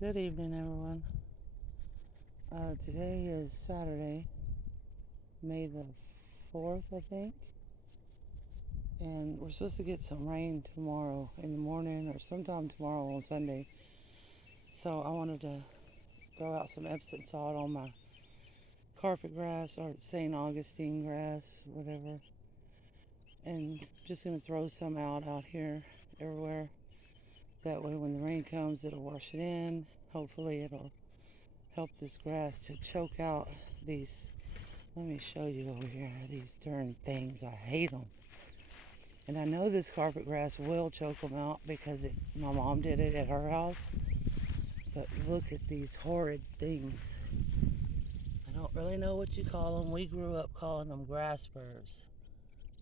Good evening, everyone. Today is Saturday, May the 4th, I think. And we're supposed to get some rain tomorrow in the morning or sometime tomorrow on Sunday. So I wanted to throw out some Epsom salt on my carpet grass or St. Augustine grass, whatever. And just going to throw some out here everywhere. That way when the rain comes, it'll wash it in. Hopefully it'll help this grass to choke out these. Let me show you over here, these darn things. I hate them. And I know this carpet grass will choke them out because my mom did it at her house. But look at these horrid things. I don't really know what you call them. We grew up calling them grass burrs.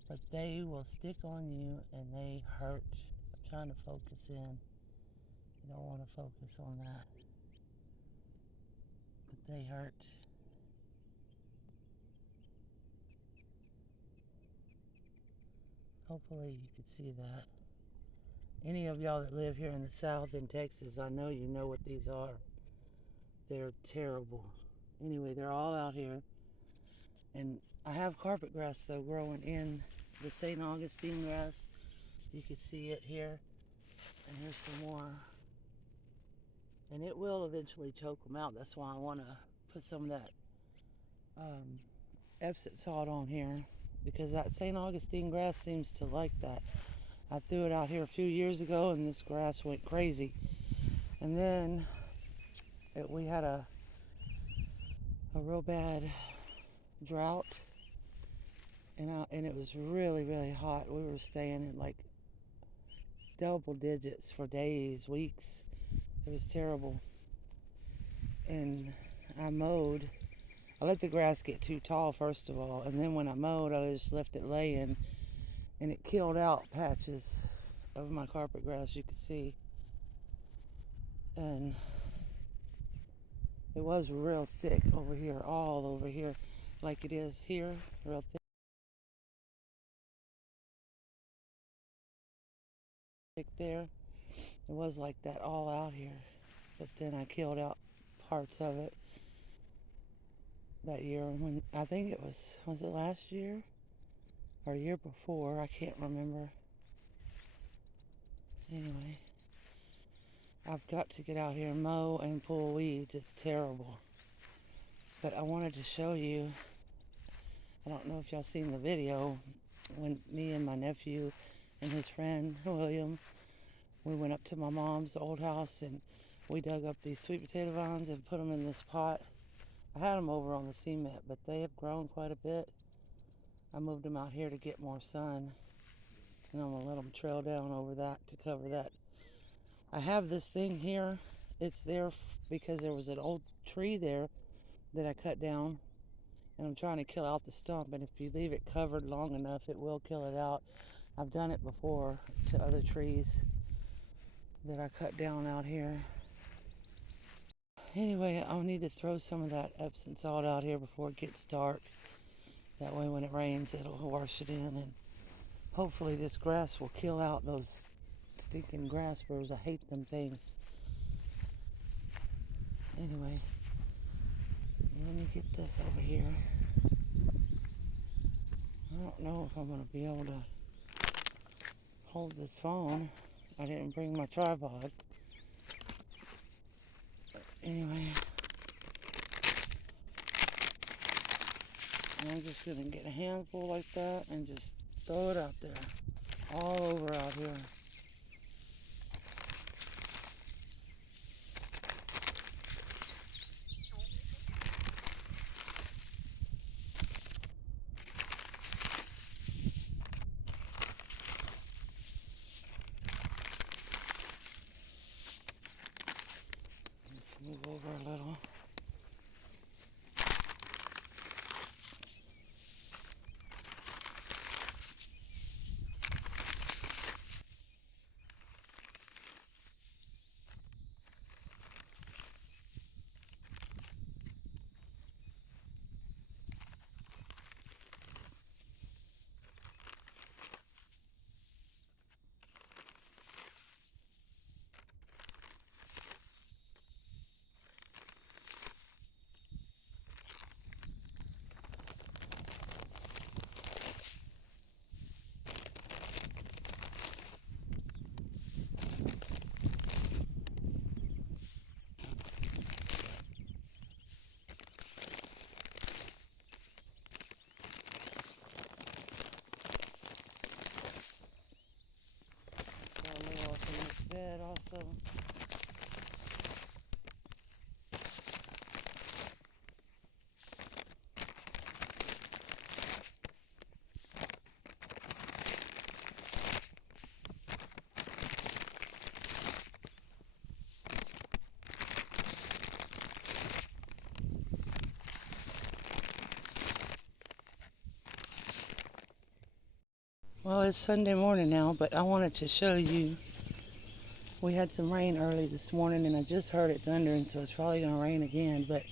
But they will stick on you and they hurt. I'm trying to focus in. I don't want to focus on that. But they hurt. Hopefully you can see that. Any of y'all that live here in the South in Texas, I know you know what these are. They're terrible. Anyway, they're all out here. And I have carpet grass though growing in the St. Augustine grass. You can see it here. And here's some more. And it will eventually choke them out. That's why I want to put some of that Epsom salt on here. Because that St. Augustine grass seems to like that. I threw it out here a few years ago and this grass went crazy. And then we had a real bad drought. And it was really, really hot. We were staying in like double digits for days, weeks. It was terrible. And I mowed. I let the grass get too tall, first of all. And then when I mowed, I just left it laying. And it killed out patches of my carpet grass, you could see. And it was real thick over here, all over here, like it is here, real thick there. It was like that all out here. But then I killed out parts of it that year when I think it was it last year or year before? I can't remember. Anyway, I've got to get out here and mow and pull weeds. It's terrible. But I wanted to show you, I don't know if y'all seen the video, when me and my nephew and his friend William, we went up to my mom's old house and we dug up these sweet potato vines and put them in this pot. I had them over on the cement, but they have grown quite a bit. I moved them out here to get more sun, and I'm gonna let them trail down over that to cover that. I have this thing here. It's there because there was an old tree there that I cut down, and I'm trying to kill out the stump, and if you leave it covered long enough, it will kill it out. I've done it before to other trees that I cut down out here. Anyway, I'll need to throw some of that Epsom salt out here before it gets dark. That way when it rains, it'll wash it in, and hopefully this grass will kill out those stinking grass burrs. I hate them things. Anyway, let me get this over here. I don't know if I'm going to be able to hold this phone. I didn't bring my tripod. But anyway, I'm just going to get a handful like that and just throw it out there. All over out here. Let's move over a little. Well, it's Sunday morning now, but I wanted to show you. We had some rain early this morning, and I just heard it thundering, so it's probably going to rain again. But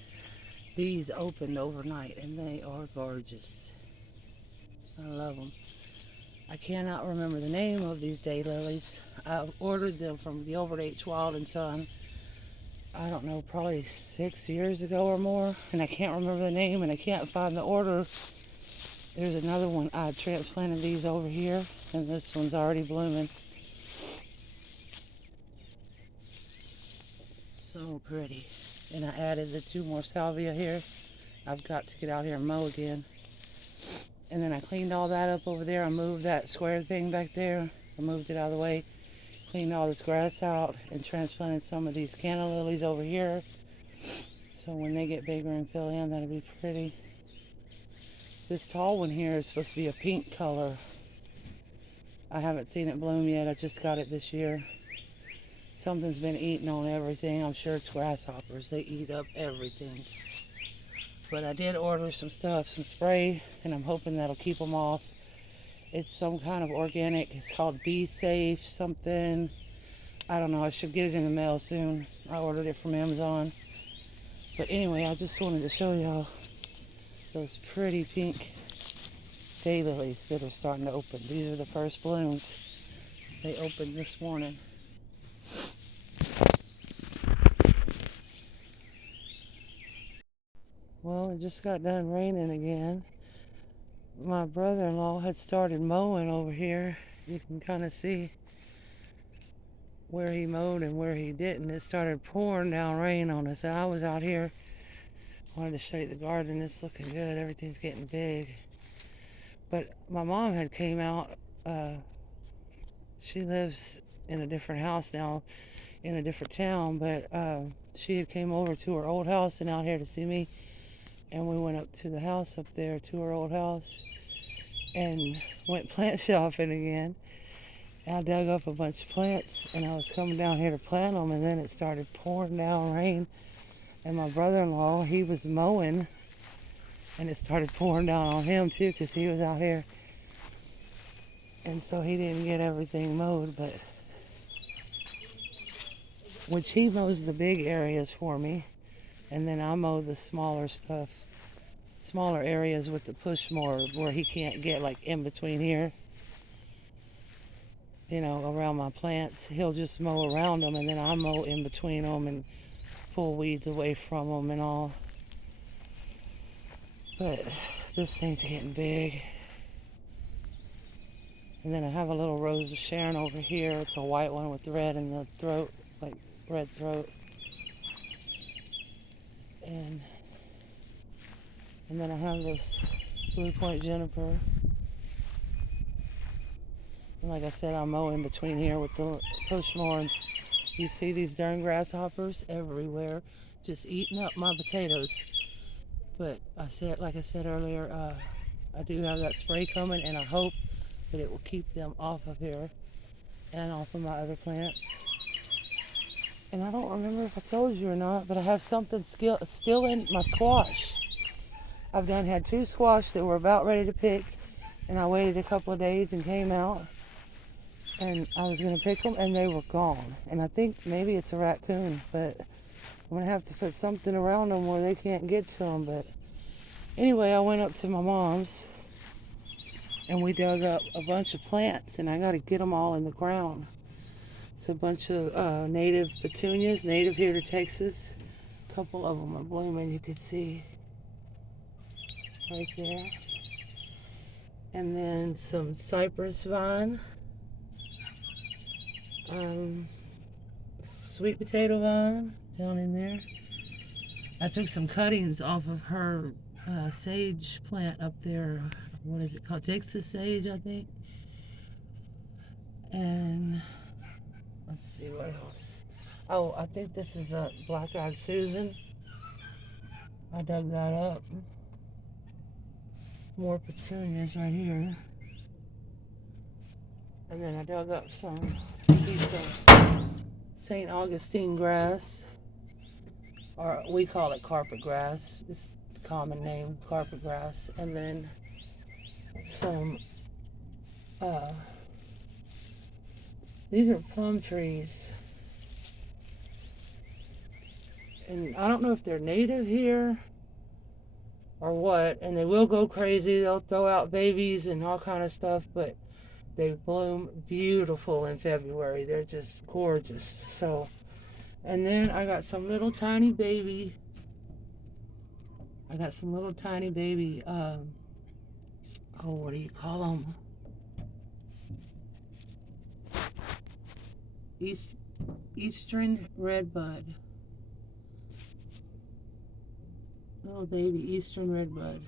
these opened overnight, and they are gorgeous. I love them. I cannot remember the name of these daylilies. I ordered them from Gilbert H. Wild and Son. I don't know, probably 6 years ago or more, and I can't remember the name, and I can't find the order. There's another one. I transplanted these over here, and this one's already blooming. So pretty. And I added the 2 more salvia here. I've got to get out here and mow again. And then I cleaned all that up over there. I moved that square thing back there. I moved it out of the way. Cleaned all this grass out and transplanted some of these canna lilies over here. So when they get bigger and fill in, that'll be pretty. This tall one here is supposed to be a pink color. I haven't seen it bloom yet. I just got it this year. Something's been eating on everything. I'm sure it's grasshoppers. They eat up everything. But I did order some stuff, some spray, and I'm hoping that'll keep them off. It's some kind of organic. It's called Be Safe something. I don't know. I should get it in the mail soon. I ordered it from Amazon. But anyway, I just wanted to show y'all those pretty pink daylilies that are starting to open. These are the first blooms. They opened this morning. Well, it just got done raining again. My brother-in-law had started mowing over here. You can kind of see where he mowed and where he didn't. It started pouring down rain on us. And I was out here. Wanted to show you the garden. It's looking good. Everything's getting big. But my mom had came out. She lives in a different house now, in a different town. But she had came over to her old house and out here to see me. And we went up to the house up there, to her old house, and went plant shopping again. And I dug up a bunch of plants, and I was coming down here to plant them, and then it started pouring down rain. And my brother-in-law, he was mowing, and it started pouring down on him too, because he was out here. And so he didn't get everything mowed, but which he mows the big areas for me, and then I mow the smaller stuff. Smaller areas with the push mower where he can't get, like in between here, you know, around my plants. He'll just mow around them, and then I mow in between them and pull weeds away from them and all. But this thing's getting big. And then I have a little Rose of Sharon over here. It's a white one with red in the throat, like red throat. And then I have this Blue Point Juniper. And like I said, I mow in between here with the push mower. And you see these darn grasshoppers everywhere, just eating up my potatoes. But like I said earlier, I do have that spray coming, and I hope that it will keep them off of here and off of my other plants. And I don't remember if I told you or not, but I have something still in my squash. I've had 2 squash that were about ready to pick, and I waited a couple of days and came out, and I was going to pick them, and they were gone. And I think maybe it's a raccoon, but I'm going to have to put something around them where they can't get to them. But anyway, I went up to my mom's, and we dug up a bunch of plants, and I got to get them all in the ground. It's a bunch of native petunias, native here to Texas. A couple of them are blooming, you can see right there. And then some cypress vine, sweet potato vine down in there. I took some cuttings off of her sage plant up there. What is it called? Texas sage, I think. And let's see what else. Oh, I think this is a black-eyed Susan. I dug that up. More petunias right here. And then I dug up some piece of St. Augustine grass, or we call it carpet grass. It's the common name, carpet grass. And then some These are plum trees. And I don't know if they're native here or what. And they will go crazy. They'll throw out babies and all kind of stuff. But they bloom beautiful in February. They're just gorgeous. So, and then I got some little tiny baby. What do you call them? Eastern redbud. Little baby Eastern redbud.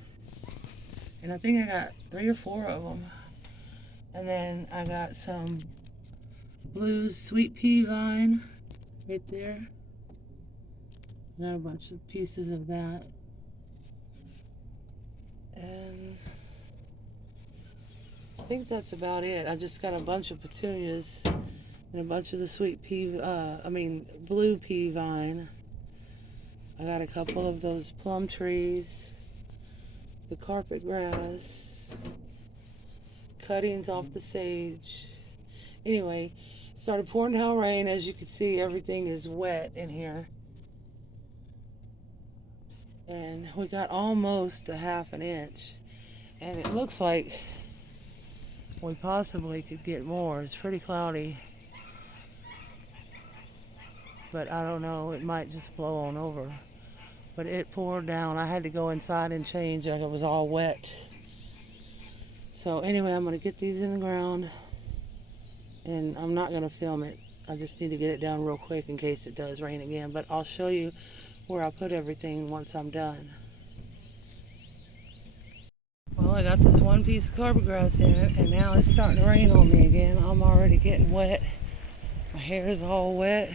And I think I got 3 or 4 of them. And then I got some blue sweet pea vine right there. Got a bunch of pieces of that. And I think that's about it. I just got a bunch of petunias and a bunch of the sweet pea, blue pea vine. I got a couple of those plum trees, the carpet grass, cuttings off the sage. Anyway, it started pouring down rain. As you can see, everything is wet in here. And we got almost a 1/2 inch. And it looks like we possibly could get more. It's pretty cloudy. But I don't know, it might just blow on over. But it poured down. I had to go inside and change. It was all wet. So anyway, I'm going to get these in the ground. And I'm not going to film it. I just need to get it down real quick in case it does rain again. But I'll show you where I put everything once I'm done. Well, I got this one piece of carpet grass in it, and now it's starting to rain on me again. I'm already getting wet. My hair is all wet.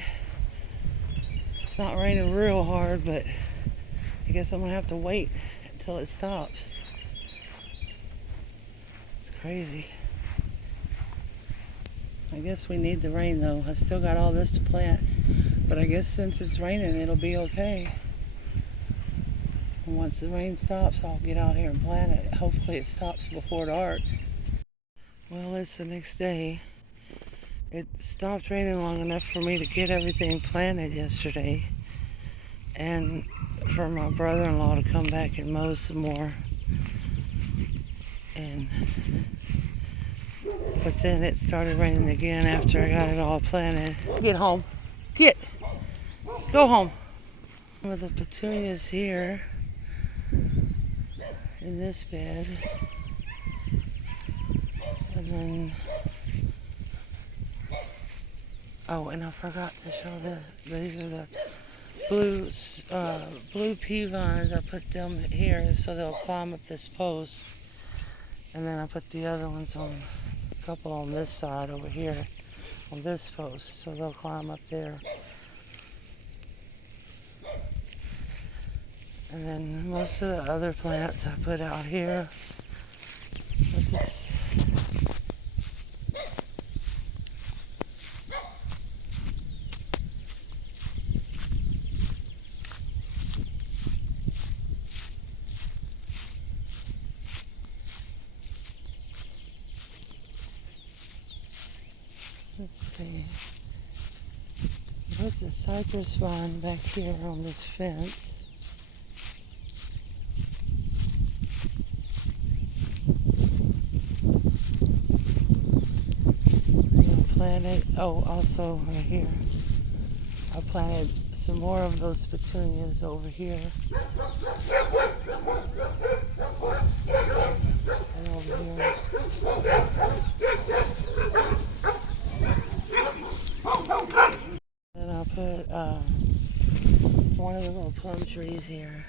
It's not raining real hard, but I guess I'm going to have to wait until it stops. It's crazy. I guess we need the rain though. I still got all this to plant, but I guess since it's raining, it'll be okay. And once the rain stops, I'll get out here and plant it. Hopefully it stops before dark. Well, it's the next day. It stopped raining long enough for me to get everything planted yesterday, and for my brother-in-law to come back and mow some more. But then it started raining again after I got it all planted. Get home. Go home. Some of the petunias here in this bed. And then, and I forgot to show this. These are the blue pea vines. I put them here so they'll climb up this post. And then I put the other ones on, a couple on this side over here on this post, so they'll climb up there. And then most of the other plants I put out here. Let's see. There's a cypress vine back here on this fence. I planted, also right here. I planted some more of those petunias over here. And over here. Then I'll put one of the little plum trees here.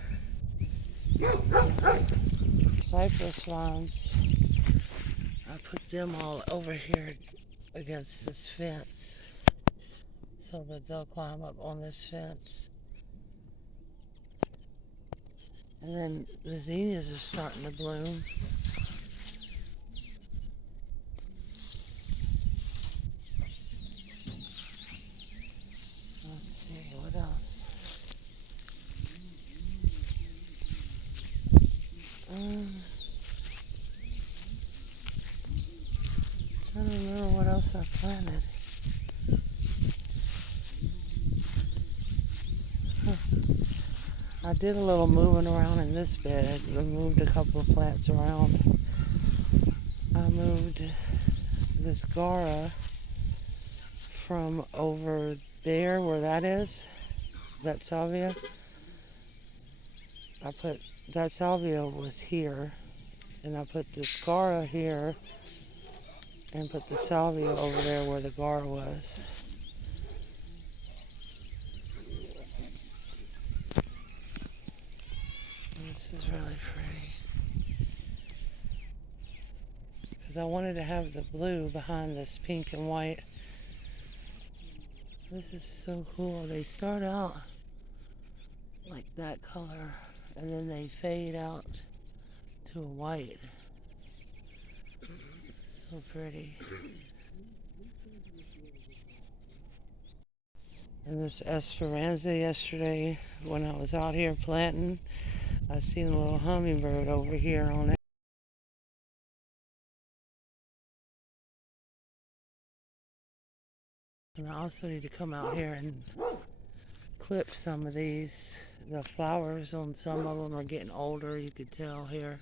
Cypress vines. I put them all over here against this fence so that they'll climb up on this fence. And then the zinnias are starting to bloom. Let's see, what else? I planted. I did a little moving around in this bed. I moved a couple of plants around. I moved this Gara from over there where that is, that salvia. I put, that salvia was here, and I put this Gara here, and put the salvia over there where the Gara was. This is really pretty. Because I wanted to have the blue behind this pink and white. This is so cool. They start out like that color, and then they fade out to a white. So pretty. And this Esperanza yesterday, when I was out here planting, I seen a little hummingbird over here on it. And I also need to come out here and clip some of these. The flowers on some of them are getting older, you could tell here.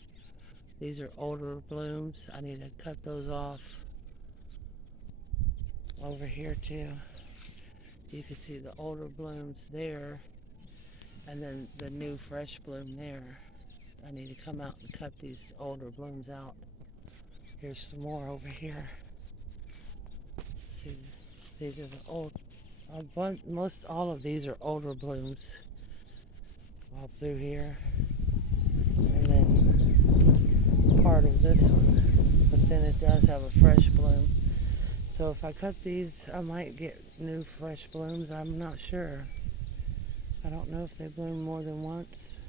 These are older blooms. I need to cut those off. Over here too. You can see the older blooms there, and then the new fresh bloom there. I need to come out and cut these older blooms out. Here's some more over here. See, these are the old, most all of these are older blooms all through here. And then part of this one, but then it does have a fresh bloom. So if I cut these, I might get new fresh blooms. I'm not sure. I don't know if they bloom more than once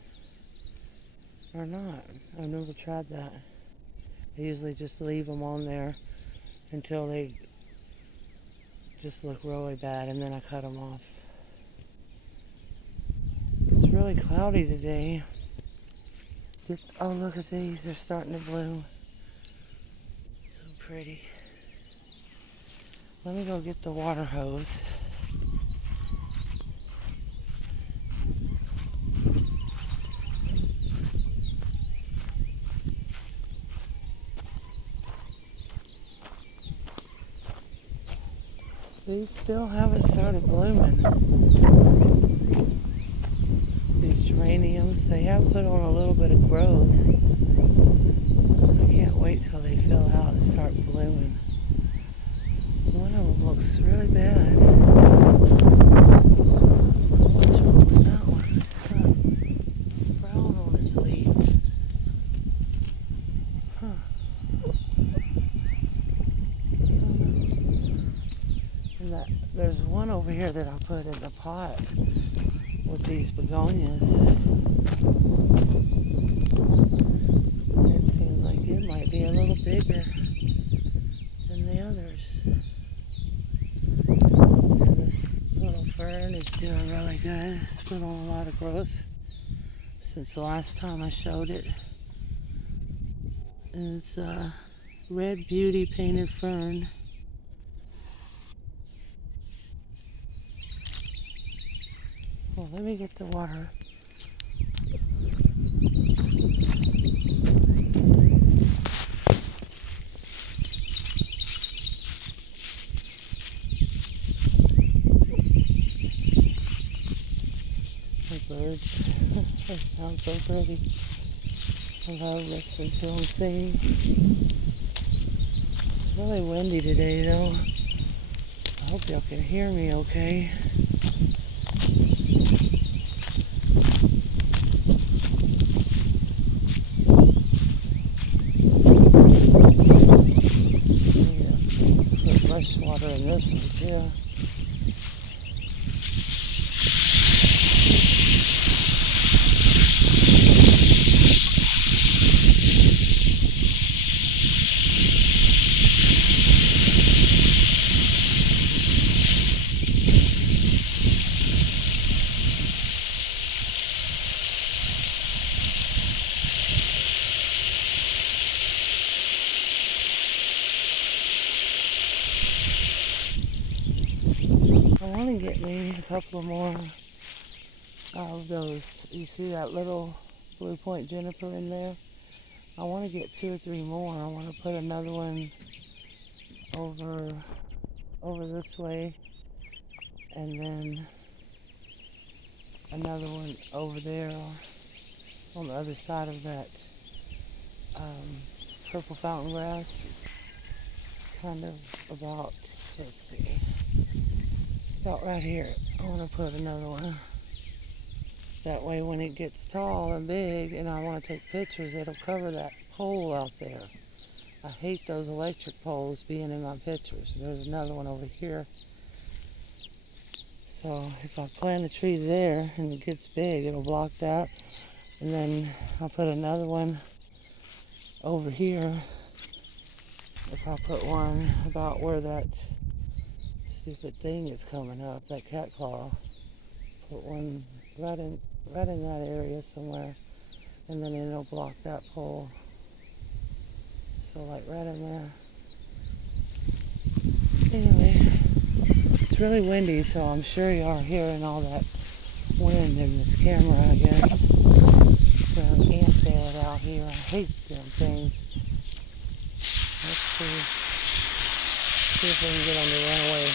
or not. I've never tried that. I usually just leave them on there until they just look really bad, and then I cut them off. It's really cloudy today. Oh, look at these. They're starting to bloom. So pretty. Let me go get the water hose. These still haven't started blooming. These geraniums, they have put on a little bit of growth. I can't wait till they fill out and start blooming. One of them looks really bad. What's wrong with that one? It's got brown on its leaves. And there's one over here that I put in the pot with these begonias. It seems like it might be a little bigger than the others. And this little fern is doing really good. It's put on a lot of growth since the last time I showed it. And it's a red beauty painted fern. Well, let me get the water. The birds, they sound so pretty. I love listening to them sing. It's really windy today though. I hope y'all can hear me okay. Put fresh water in this one too. want to get me a couple of more of those. You see that little Blue Point juniper in there? I want to get 2 or 3 more. I want to put another one over this way, and then another one over there on the other side of that purple fountain grass. Kind of about, let's see, about right here. I want to put another one. That way when it gets tall and big and I want to take pictures, it'll cover that pole out there. I hate those electric poles being in my pictures. There's another one over here. So if I plant a tree there and it gets big, it'll block that. And then I'll put another one over here. If I put one about where that stupid thing is coming up, that cat claw, put one right in that area somewhere, and then it'll block that pole. So like right in there. Anyway, it's really windy, so I'm sure you are hearing all that wind in this camera, I guess. Got an ant bed out here. I hate them things. Let's see if we can get them to run away.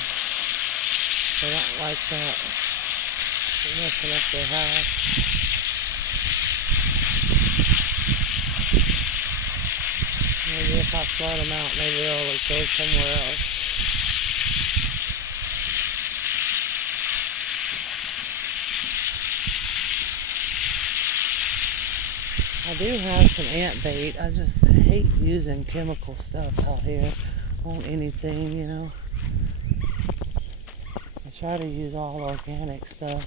They don't like that. They're messing up their house. Maybe if I flood them out, maybe they'll go somewhere else. I do have some ant bait. I just hate using chemical stuff out here on anything, you know. I try to use all organic stuff.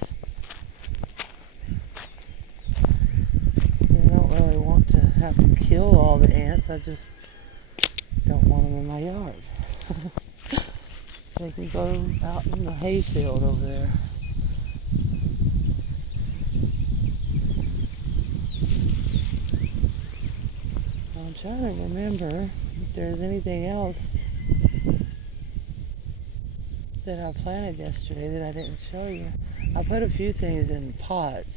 I don't really want to have to kill all the ants. I just don't want them in my yard. They can go out in the hayfield over there. I'm trying to remember if there's anything else that I planted yesterday that I didn't show you. I put a few things in pots.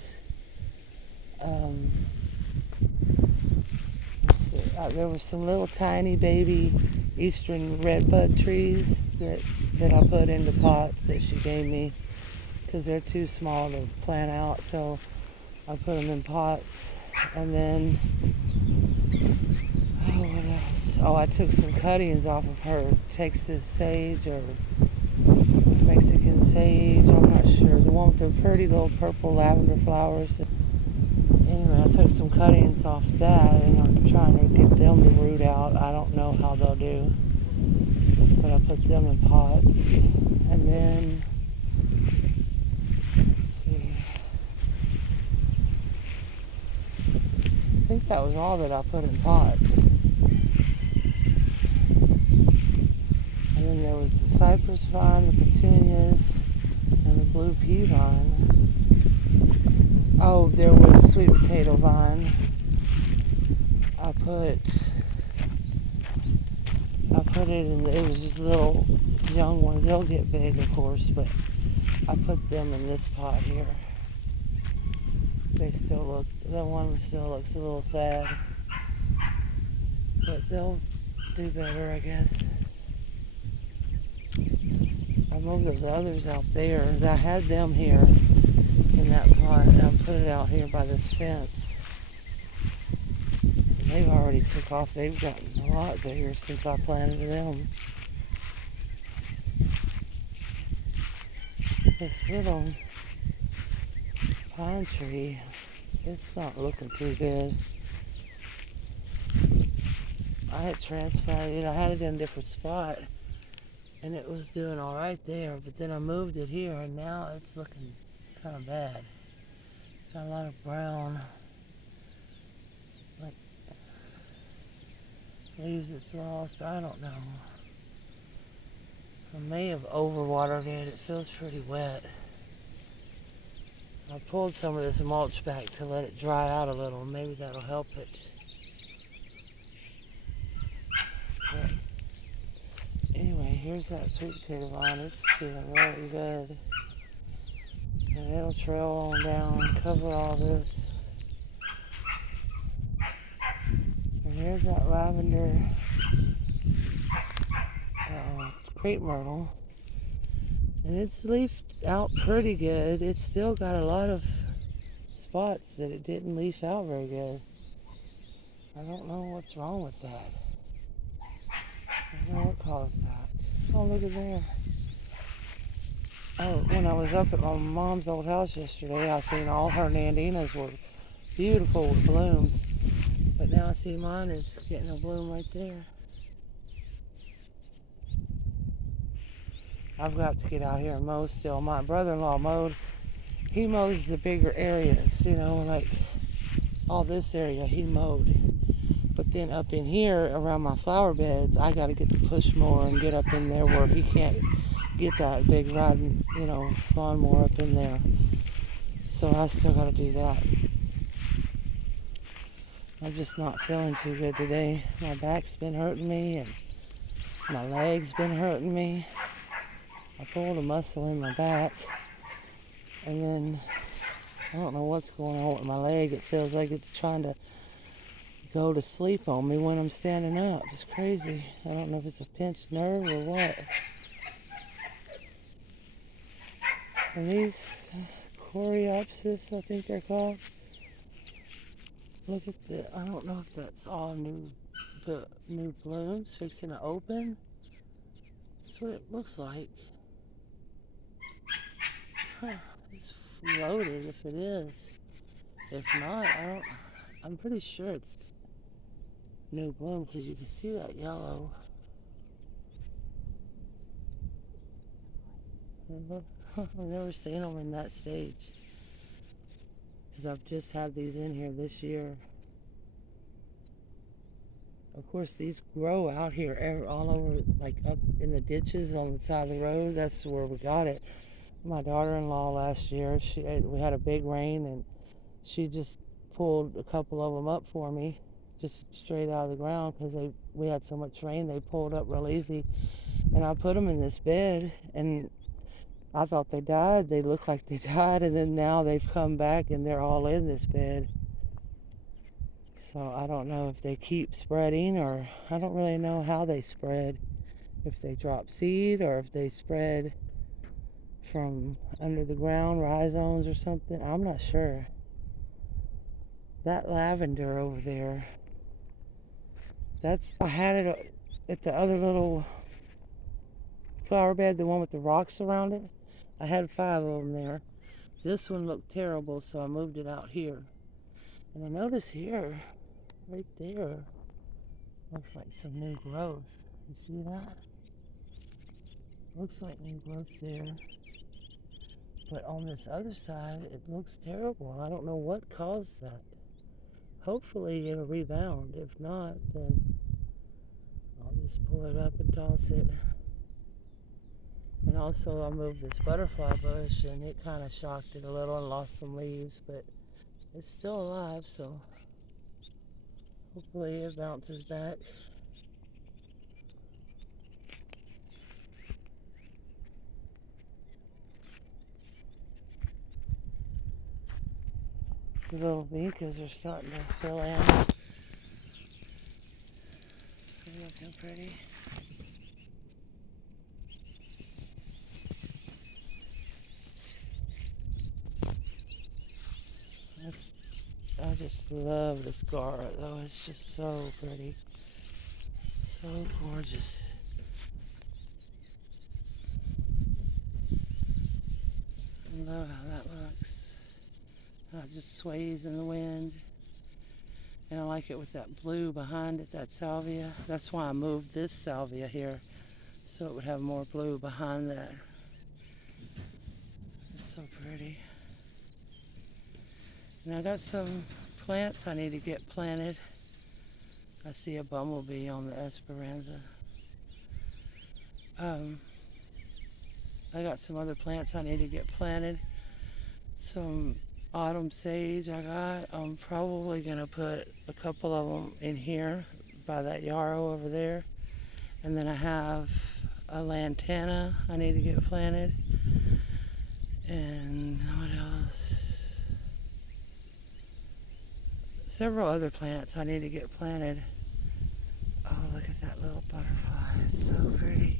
There were some little tiny baby eastern redbud trees that I put into pots that she gave me because they're too small to plant out, so I put them in pots. And then what else? Oh, I took some cuttings off of her Texas sage or Mexican sage, I'm not sure. The one with the pretty little purple lavender flowers. Anyway, I took some cuttings off that and I'm trying to get them to root out. I don't know how they'll do, but I put them in pots. And then, let's see, I think that was all that I put in pots. And then there was the cypress vine, the petunias, and the blue pea vine. Oh, there was sweet potato vine. I put it in, it was just little young ones. They'll get big, of course, but I put them in this pot here. They still look, that one still looks a little sad, but they'll do better, I guess. I moved those others out there. I had them here in that pot, and I put it out here by this fence. And they've already took off. They've gotten a lot bigger since I planted them. This little pine tree, it's not looking too good. I had transplanted it. I had it in a different spot, and it was doing all right there, but then I moved it here, and now it's looking kind of bad. It's got a lot of brown, like, leaves it's lost. I don't know. I may have overwatered it. It feels pretty wet. I pulled some of this mulch back to let it dry out a little. Maybe that'll help it. But anyway, here's that sweet potato vine. It's doing really good. And it'll trail on down and cover all this. And here's that lavender crepe myrtle. And it's leafed out pretty good. It's still got a lot of spots that it didn't leaf out very good. I don't know what's wrong with that. I don't know what caused that. Oh, look at there. Oh, when I was up at my mom's old house yesterday, I seen all her nandinas were beautiful with blooms. But now I see mine is getting a bloom right there. I've got to get out here and mow still. My brother-in-law mowed. He mows the bigger areas, you know, like all this area he mowed. But then up in here around my flower beds, I got to get the push mower and get up in there where he can't get that big riding, you know, lawnmower up in there. So I still got to do that. I'm just not feeling too good today. My back's been hurting me and my leg's been hurting me. I pulled a muscle in my back, and then I don't know what's going on with my leg. It feels like it's trying to go to sleep on me when I'm standing up. It's crazy. I don't know if it's a pinched nerve or what. And these coreopsis, I think they're called. Look at the, I don't know if that's all new blooms fixing to open. That's what it looks like. Huh, it's loaded if it is. If not, I'm pretty sure it's new bloom because you can see that yellow. I've never seen them in that stage because I've just had these in here this year. Of course, these grow out here all over, like up in the ditches on the side of the road. That's where we got it. My daughter-in-law last year, we had a big rain and she just pulled a couple of them up for me, just straight out of the ground because we had so much rain. They pulled up real easy, and I put them in this bed, and I thought they died. They looked like they died, and then now they've come back and they're all in this bed. So I don't know if they keep spreading, or I don't really know how they spread. If they drop seed or if they spread from under the ground, rhizomes or something. I'm not sure. That lavender over there, I had it at the other little flower bed, the one with the rocks around it. I had 5 of them there. This one looked terrible, so I moved it out here. And I notice here, right there, looks like some new growth. You see that? Looks like new growth there. But on this other side, it looks terrible. I don't know what caused that. Hopefully it'll rebound. If not, then I'll just pull it up and toss it. And also I moved this butterfly bush and it kind of shocked it a little and lost some leaves, but it's still alive, so hopefully it bounces back. The little vincas are starting to fill in. They're looking pretty. I just love this garret though. It's just so pretty. So gorgeous. I love how that looks. How it just sways in the wind. And I like it with that blue behind it, that salvia. That's why I moved this salvia here, so it would have more blue behind that. It's so pretty. And I got some plants I need to get planted. I see a bumblebee on the Esperanza. I got some other plants I need to get planted. Some autumn sage I got. I'm probably gonna put a couple of them in here by that yarrow over there. And then I have a lantana I need to get planted. And what else? Several other plants I need to get planted. Oh, look at that little butterfly. It's so pretty.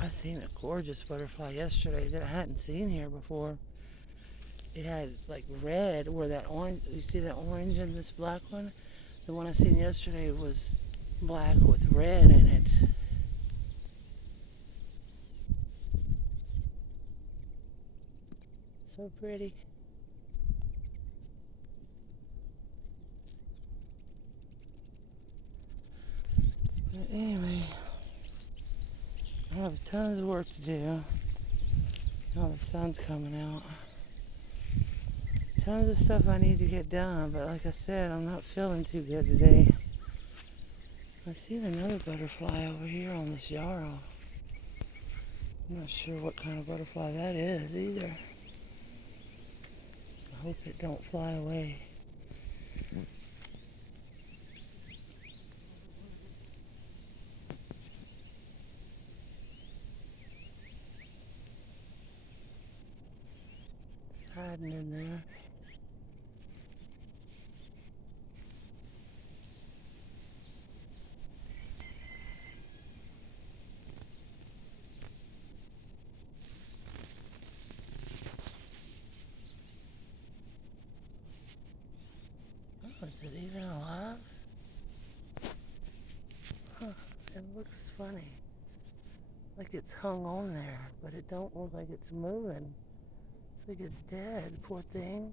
I seen a gorgeous butterfly yesterday that I hadn't seen here before. It had like red where that orange, you see that orange in this black one? The one I seen yesterday was black with red in it. So pretty. But anyway, I have tons of work to do. Now the sun's coming out. Tons of stuff I need to get done, but like I said, I'm not feeling too good today. I seen another butterfly over here on this yarrow. I'm not sure what kind of butterfly that is either. I hope it don't fly away. Hiding in there. Oh, is it even alive? Huh, it looks funny. Like it's hung on there, but it don't look like it's moving. It's like it's dead, poor thing.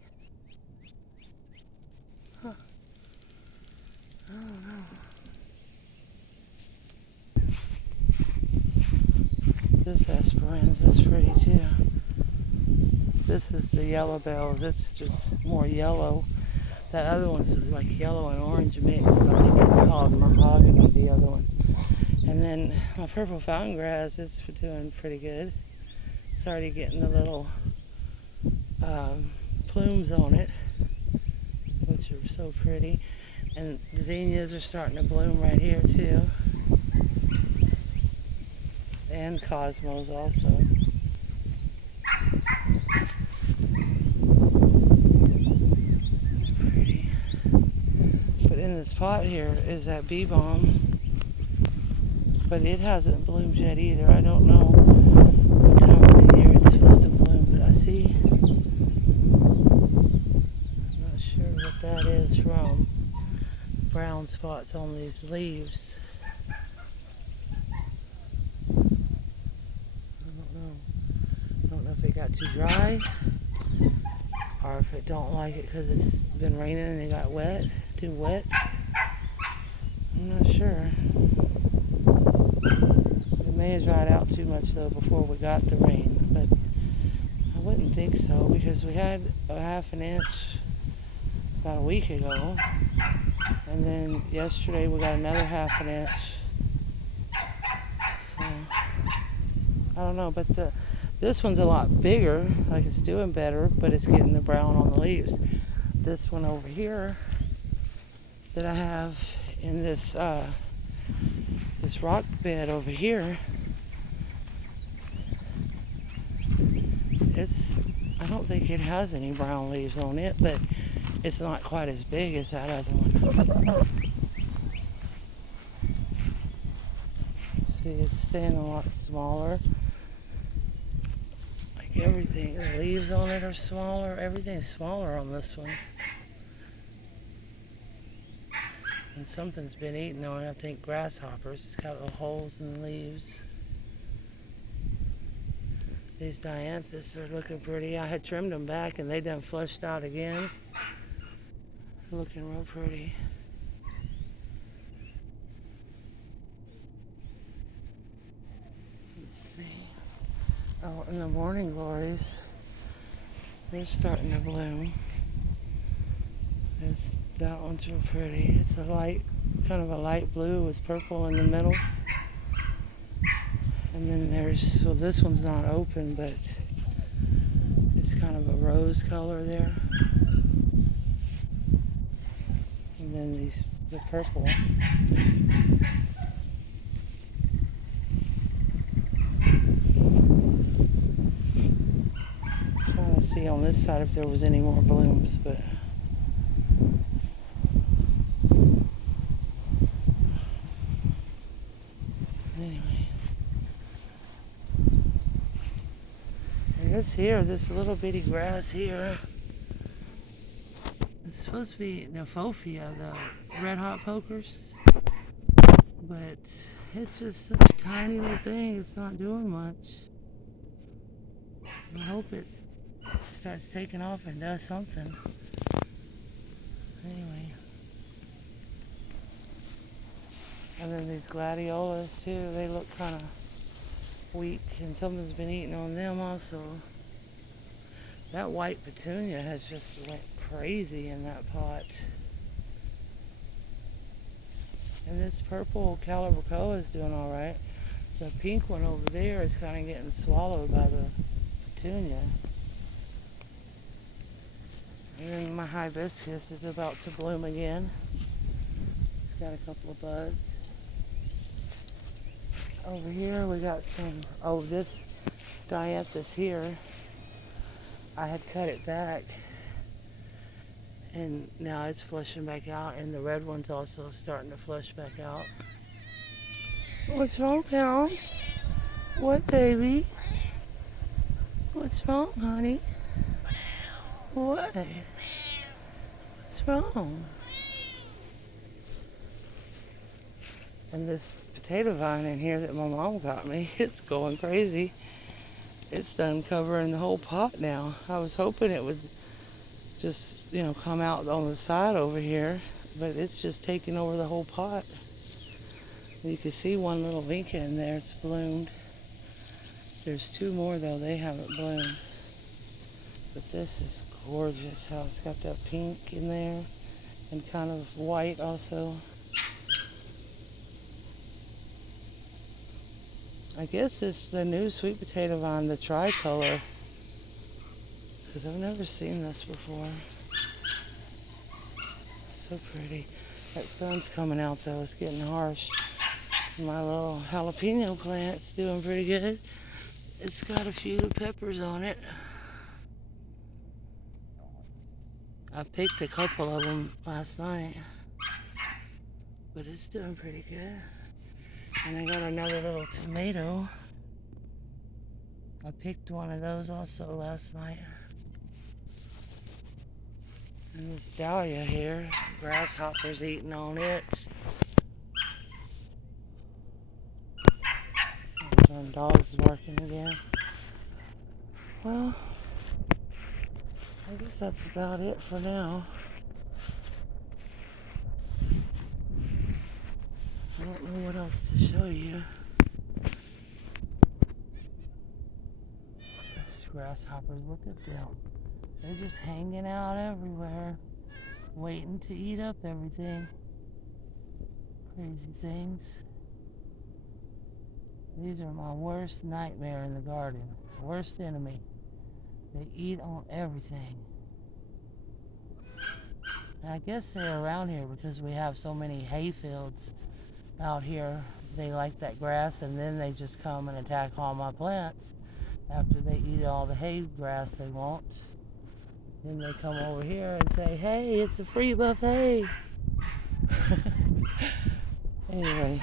Huh. I don't know. This Esperanza is pretty too. This is the yellow bells. It's just more yellow. That other one's like yellow and orange mixed. I think it's called mahogany, the other one. And then my purple fountain grass, it's doing pretty good. It's already getting the little plumes on it, which are so pretty. And the zinnias are starting to bloom right here too. And cosmos also. Pretty. But in this pot here is that bee balm. But it hasn't bloomed yet either. I don't know what time of the year it's supposed to bloom, but I see. I'm not sure what that is from. Brown spots on these leaves. I don't know if it got too dry or if it don't like it because it's been raining and it got wet, too wet. I'm not sure. It may have dried out too much though before we got the rain, but I wouldn't think so because we had a half an inch about a week ago, and then yesterday we got another half an inch. So I don't know, but this one's a lot bigger, like it's doing better, but it's getting the brown on the leaves. This one over here that I have in this this rock bed over here, I don't think it has any brown leaves on it, but it's not quite as big as that other one. See, it's staying a lot smaller. Like everything, the leaves on it are smaller. Everything's smaller on this one. And something's been eating on it. I think grasshoppers. It's got little holes in the leaves. These dianthus are looking pretty. I had trimmed them back and they done flushed out again. Looking real pretty. Let's see. Oh, and the morning glories, they're starting to bloom. That one's real pretty. It's a light, kind of a light blue with purple in the middle. And then so this one's not open, but it's kind of a rose color there. And then the purple. this side if there was any more blooms, but anyway. And this little bitty grass here, it's supposed to be Nephofia, the red hot pokers, but it's just such a tiny little thing. It's not doing much. I hope it starts taking off and does something. Anyway. And then these gladiolas too, they look kind of weak and something's been eating on them also. That white petunia has just went crazy in that pot. And this purple calibrachoa is doing alright. The pink one over there is kind of getting swallowed by the petunia. And then my hibiscus is about to bloom again. It's got a couple of buds. Over here we got some, this dianthus here, I had cut it back and now it's flushing back out, and the red one's also starting to flush back out. What's wrong, Pounds? What, baby? What's wrong, honey? What? What's wrong? And this potato vine in here that my mom got me, it's going crazy. It's done covering the whole pot now. I was hoping it would just, come out on the side over here, but it's just taking over the whole pot. You can see one little vinca in there, it's bloomed. There's two more though, they haven't bloomed. But this is gorgeous how it's got that pink in there and kind of white also. I guess it's the new sweet potato vine, the tricolor, because I've never seen this before. So pretty. That sun's coming out though, it's getting harsh. My little jalapeno plant's doing pretty good. It's got a few peppers on it. I picked a couple of them last night, but it's doing pretty good. And I got another little tomato. I picked one of those also last night. And this dahlia here, grasshoppers eating on it. And dog's barking again. Well, I guess that's about it for now. I don't know what else to show you. These grasshoppers, look at them. They're just hanging out everywhere, waiting to eat up everything. Crazy things. These are my worst nightmare in the garden. Worst enemy. They eat on everything. And I guess they're around here because we have so many hay fields out here. They like that grass, and then they just come and attack all my plants after they eat all the hay grass they want. Then they come over here and say, hey, it's a free buffet. Anyway,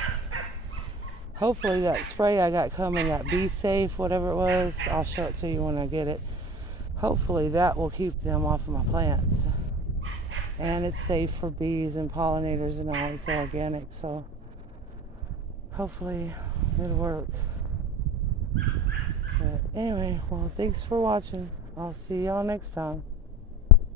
hopefully that spray I got coming, that Bee Safe, whatever it was, I'll show it to you when I get it. Hopefully that will keep them off of my plants. And it's safe for bees and pollinators and all. It's organic, so hopefully it'll work. But anyway, well, thanks for watching. I'll see y'all next time.